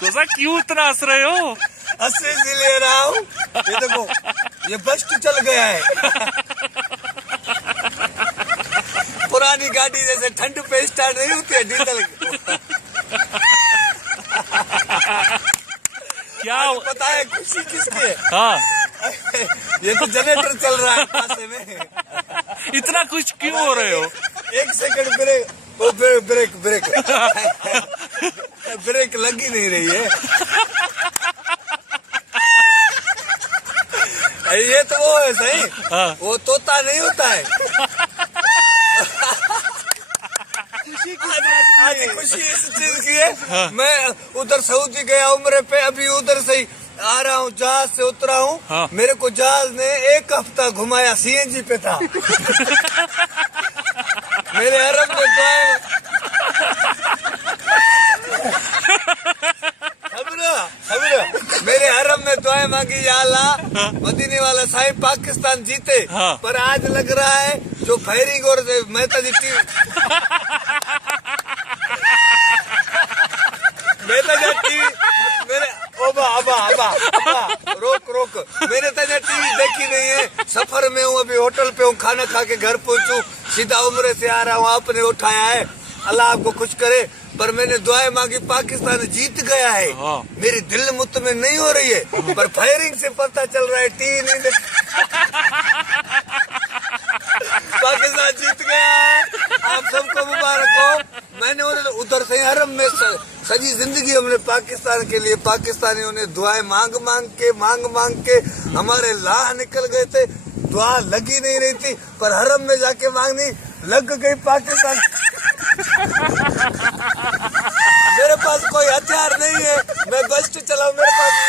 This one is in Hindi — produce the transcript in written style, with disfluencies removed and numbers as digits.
कोसा क्यों इतना हंस रहे हो? हंसने से ले रहा हूँ। ये देखो, ये बस्ट चल गया है। पुरानी गाड़ी जैसे ठंड पे स्टार्ट नहीं होती है डीजल। क्या पता है खुशी किसकी है? हाँ, ये तो जनरेटर चल रहा है पासे में। इतना खुश क्यों हो रहे हो? एक सेकंड ब्रेक, वो ब्रेक ब्रेक ब्रेक लग ही नहीं रही है। ये तो वो है सही। हाँ। वो तोता नहीं होता है। आज खुशी इस चीज की है। हाँ। मैं उधर सऊदी गया उम्र पे, अभी उधर से ही आ रहा हूँ, जहाज से उतरा हूँ। हाँ। मेरे को जहाज ने 1 हफ्ता घुमाया, सीएनजी पे था। मेरे अरब में मेरे हरम में दुआएं मांगी, या अल्लाह मदीने वाला साहिब पाकिस्तान जीते। हाँ। पर आज लग रहा है जो फायरिंग और मेहता जी मेहता जी टीवी मेरे ओबा अबा अबा अबा रोक मैंने तो टीवी देखी नहीं है। सफर में हूँ, अभी होटल पे हूँ, खाना खा के घर पहुँचू, सीधा उम्र से आ रहा हूँ। आपने उठाया है, अल्लाह आपको खुश करे। पर मैंने दुआएं मांगी, पाकिस्तान जीत गया है। हाँ। मेरी दिल मुतमिन नहीं हो रही है, पर फायरिंग से पता चल रहा है टीवी नहीं देख। पाकिस्तान जीत गया है, आप सबको मुबारक हो। मैंने उधर से हरम में सजी जिंदगी हमने पाकिस्तान के लिए, पाकिस्तानियों ने दुआएं मांग मांग के हमारे लाह निकल गए थे। दुआ लगी नहीं रही थी, पर हरम में जाके मांगनी लग गई पाकिस्तान। मेरे पास कोई हथियार नहीं है, मैं बस्ट चलाऊं, मेरे पास